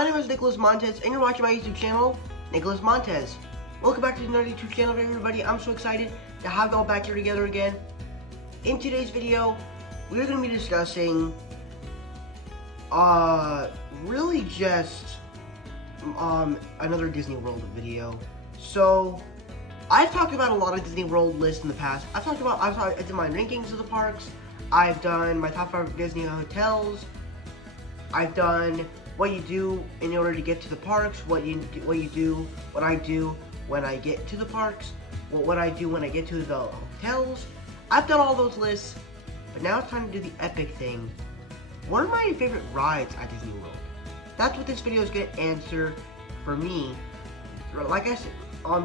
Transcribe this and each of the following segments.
my name is Nicholas Montez, and you're watching my YouTube channel, Nicholas Montez. Welcome back to the YouTube channel, everybody. I'm so excited to have y'all back here together again. In today's video, we're going to be discussing, really just, another Disney World video. So, I've talked about a lot of Disney World lists in the past. I did my rankings of the parks. I've done my top 5 Disney hotels. I've done what you do in order to get to the parks, what I do when I get to the parks, what I do when I get to the hotels. I've done all those lists, but now it's time to do the epic thing. What are my favorite rides at Disney World? That's what this video is going to answer for me. Like I said,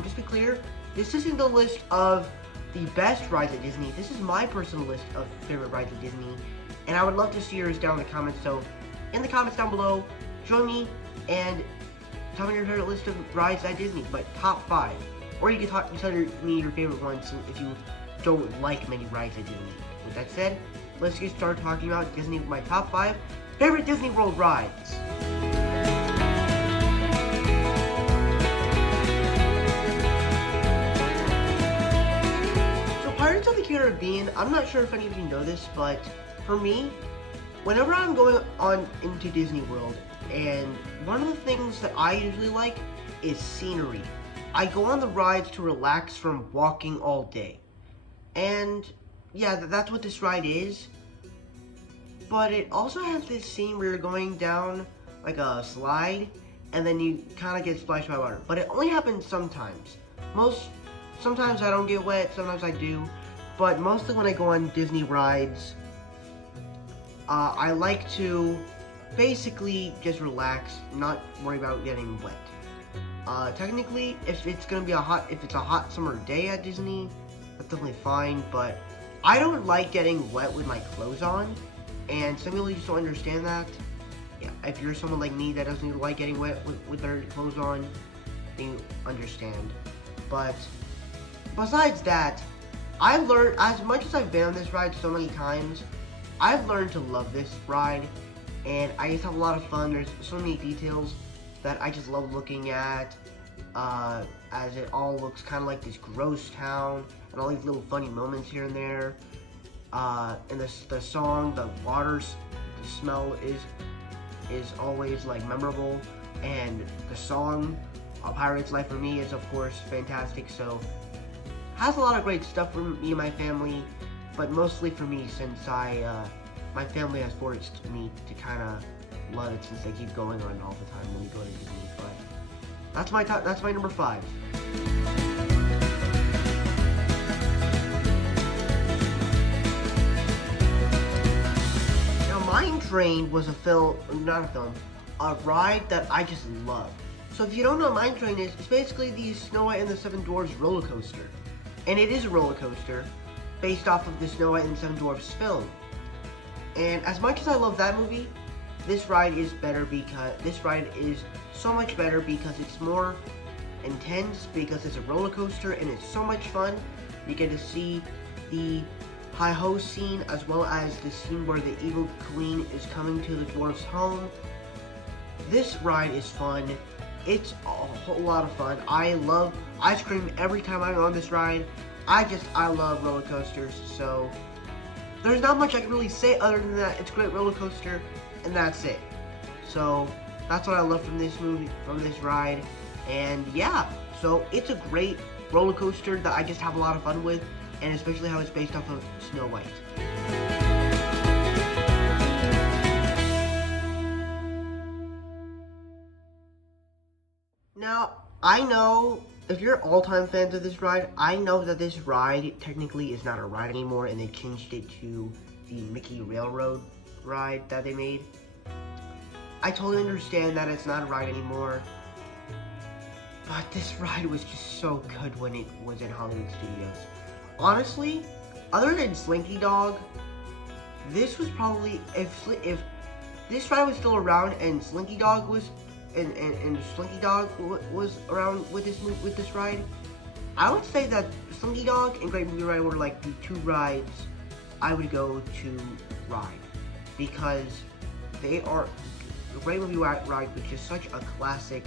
just to be clear, this isn't the list of the best rides at Disney. This is my personal list of favorite rides at Disney, and I would love to see yours down in the comments. So, in the comments down below, join me and tell me your favorite list of rides at Disney, but top 5. Or you can tell me your favorite ones if you don't like many rides at Disney. With that said, let's get started talking about Disney, my top 5 favorite Disney World rides. So Pirates of the Caribbean, I'm not sure if any of you know this, but for me, whenever I'm going on into Disney World, and one of the things that I usually like is scenery. I go on the rides to relax from walking all day. And yeah, that's what this ride is. But it also has this scene where you're going down like a slide, and then you kind of get splashed by water. But it only happens sometimes. Sometimes I don't get wet, sometimes I do. But mostly when I go on Disney rides, I like to basically just relax, not worry about getting wet. Technically, if it's a hot summer day at Disney, that's definitely fine, but I don't like getting wet with my clothes on, and some people just don't understand that. Yeah, if you're someone like me that doesn't like getting wet with their clothes on, then you understand. But besides that, I've learned, as much as I've been on this ride so many times, I've learned to love this ride, and I just have a lot of fun. There's so many details that I just love looking at, as it all looks kind of like this gross town, and all these little funny moments here and there. And the song, the smell is always like memorable, and the song, A Pirate's Life for Me, is of course fantastic. So has a lot of great stuff for me and my family, but mostly for me, since my family has forced me to kind of love it, since they keep going on all the time when we go to Disney. But that's my number 5. Now, Mine Train was a ride that I just love. So if you don't know what Mine Train is, it's basically the Snow White and the Seven Dwarfs roller coaster. And it is a roller coaster based off of the Snow White and the Seven Dwarfs film. And as much as I love that movie, this ride is so much better because it's more intense, because it's a roller coaster and it's so much fun. You get to see the Hi-Ho scene, as well as the scene where the evil queen is coming to the dwarf's home. This ride is fun. It's a whole lot of fun. I scream every time I'm on this ride. I love roller coasters, so there's not much I can really say other than that. It's a great roller coaster, and that's it. So that's what I love from this ride. And yeah, so it's a great roller coaster that I just have a lot of fun with, and especially how it's based off of Snow White. Now, I know if you're all-time fans of this ride, I know that this ride technically is not a ride anymore, and they changed it to the Mickey Railroad ride that they made. I totally understand that it's not a ride anymore, but this ride was just so good when it was in Hollywood Studios. Honestly, other than Slinky Dog, this was probably, if this ride was still around and Slinky Dog was was around with this ride, I would say that Slinky Dog and Great Movie Ride were like the 2 rides I would go to ride, because they are Great Movie Ride was just such a classic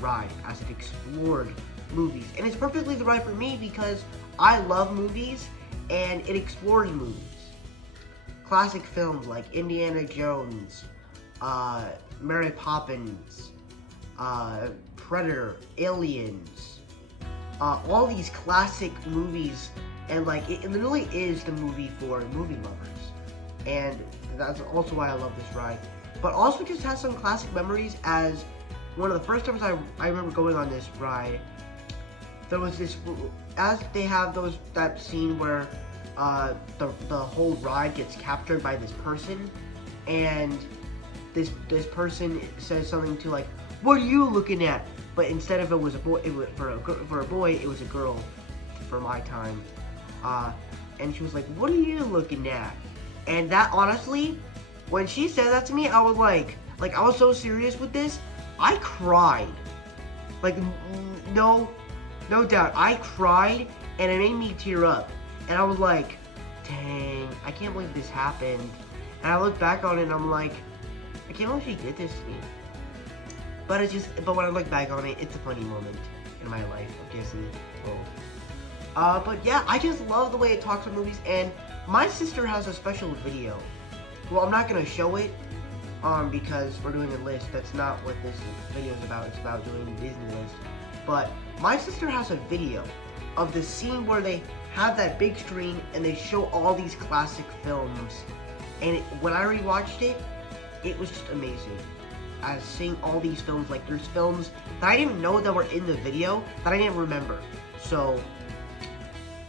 ride as it explored movies. And it's perfectly the ride for me because I love movies and it explores movies. Classic films like Indiana Jones, Mary Poppins, Predator, Aliens, all these classic movies, and like it literally is the movie for movie lovers, and that's also why I love this ride. But also just has some classic memories. As one of the first times I remember going on this ride, there was this, as they have that scene where the whole ride gets captured by this person, and this person says something to like, "What are you looking at?" But instead of it was a boy, it was for a boy, it was a girl for my time. And she was like, "What are you looking at?" And that, honestly, when she said that to me, I was like I was so serious with this, I cried. Like, no doubt, I cried, and it made me tear up. And I was like, dang, I can't believe this happened. And I look back on it, and I'm like, I can't believe she did this to me. But when I look back on it, it's a funny moment in my life of Disney World. But yeah, I just love the way it talks about movies, and my sister has a special video. Well, I'm not gonna show it, because we're doing a list. That's not what this video is about. It's about doing a Disney list. But my sister has a video of the scene where they have that big screen and they show all these classic films. And when I rewatched it, it was just amazing. As seeing all these films, like there's films that I didn't even know that were in the video that I didn't remember. So,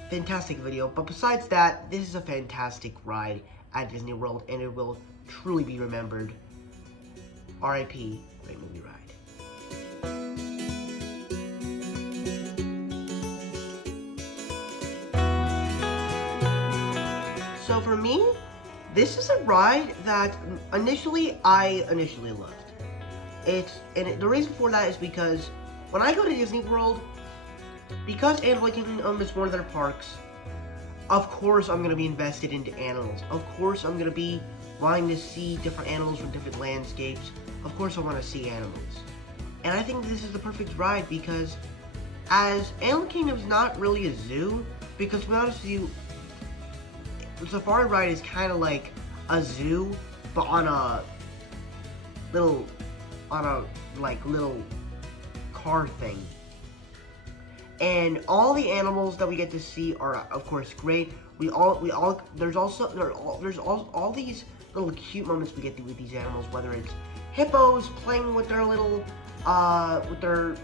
fantastic video. But besides that, this is a fantastic ride at Disney World, and it will truly be remembered. R.I.P. Great Movie Ride. So for me, this is a ride that I initially loved. The reason for that is because when I go to Disney World, because Animal Kingdom is one of their parks, of course I'm going to be invested into animals. Of course I'm going to be wanting to see different animals from different landscapes. Of course I want to see animals. And I think this is the perfect ride because as Animal Kingdom is not really a zoo, because to be honest with you, the Safari ride is kind of like a zoo, but on a little car thing. And all the animals that we get to see are, of course, great. There's all these little cute moments we get with these animals, whether it's hippos playing with their little, with their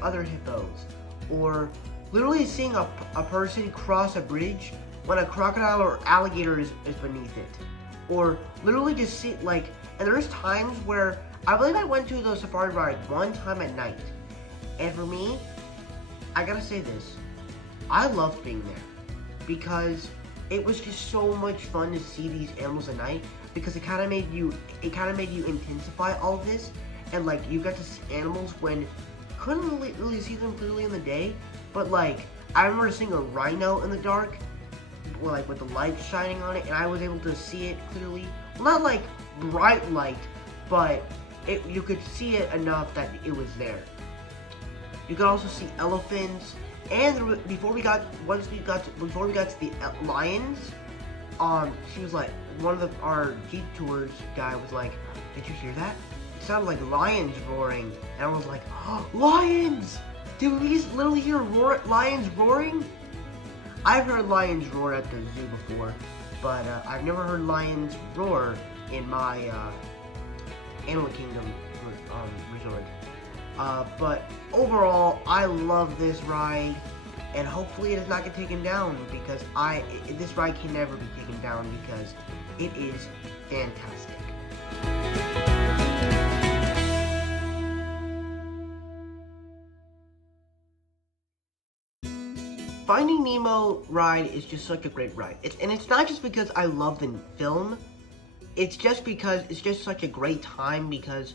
other hippos, or literally seeing a person cross a bridge when a crocodile or alligator is beneath it, or literally just see, like, and there's times where, I believe I went to the Safari ride one time at night, and for me, I gotta say this, I loved being there, because it was just so much fun to see these animals at night, because it kind of made you intensify all of this, and like, you got to see animals when you couldn't really see them clearly in the day, but like, I remember seeing a rhino in the dark, like with the light shining on it, and I was able to see it clearly. Well, not like bright light, but you could see it enough that it was there. You could also see elephants, and before we got to the lions, she was like, our Jeep Tours guy was like, "Did you hear that? It sounded like lions roaring," and I was like, "Oh, lions! Did we literally hear lions roaring?" I've heard lions roar at the zoo before, but I've never heard lions roar in my Animal Kingdom resort. But overall, I love this ride, and hopefully it does not get taken down, because this ride can never be taken down because it is fantastic. Finding Nemo ride is just such a great ride. It's not just because I love the film, it's just because it's just such a great time, because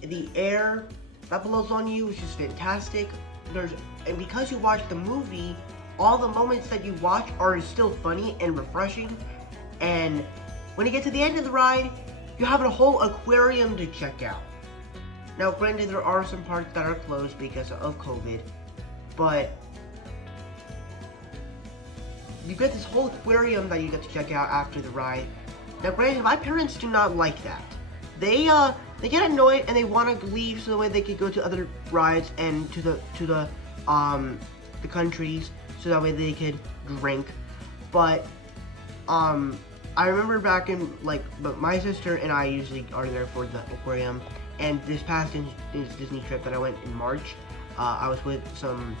the air that blows on you is just fantastic. And because you watch the movie, all the moments that you watch are still funny and refreshing. And when you get to the end of the ride, you have a whole aquarium to check out. Now, granted, there are some parts that are closed because of COVID, but you get this whole aquarium that you get to check out after the ride. Now, granted, my parents do not like that. They get annoyed and they want to leave so that way they could go to other rides and to the countries so that way they could drink. But I remember back in but my sister and I usually are there for the aquarium. And this past Disney trip that I went in March, I was with some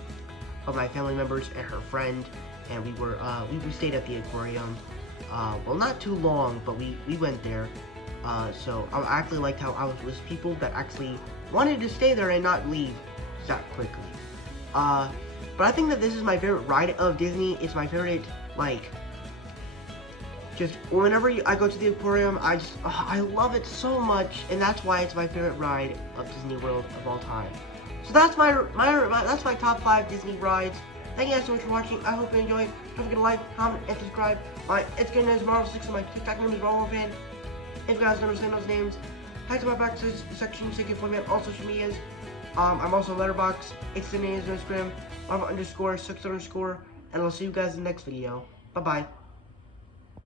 of my family members and her friend, and we stayed at the aquarium. Well, not too long, but we went there. So I actually liked how I was with people that actually wanted to stay there and not leave that quickly. But I think that this is my favorite ride of Disney. It's my favorite, just whenever I go to the aquarium, I love it so much, and that's why it's my favorite ride of Disney World of all time. So that's that's my top 5 Disney rides. Thank you guys so much for watching. I hope you enjoyed. Don't forget to like, comment, and subscribe. My Instagram name is Marvel6, and my TikTok name is RollerFan. If you guys don't understand those names, head to my back section so you can find me on all social medias. I'm also Letterboxd. It's the name is Instagram, Marvel_6_, and I'll see you guys in the next video. Bye bye.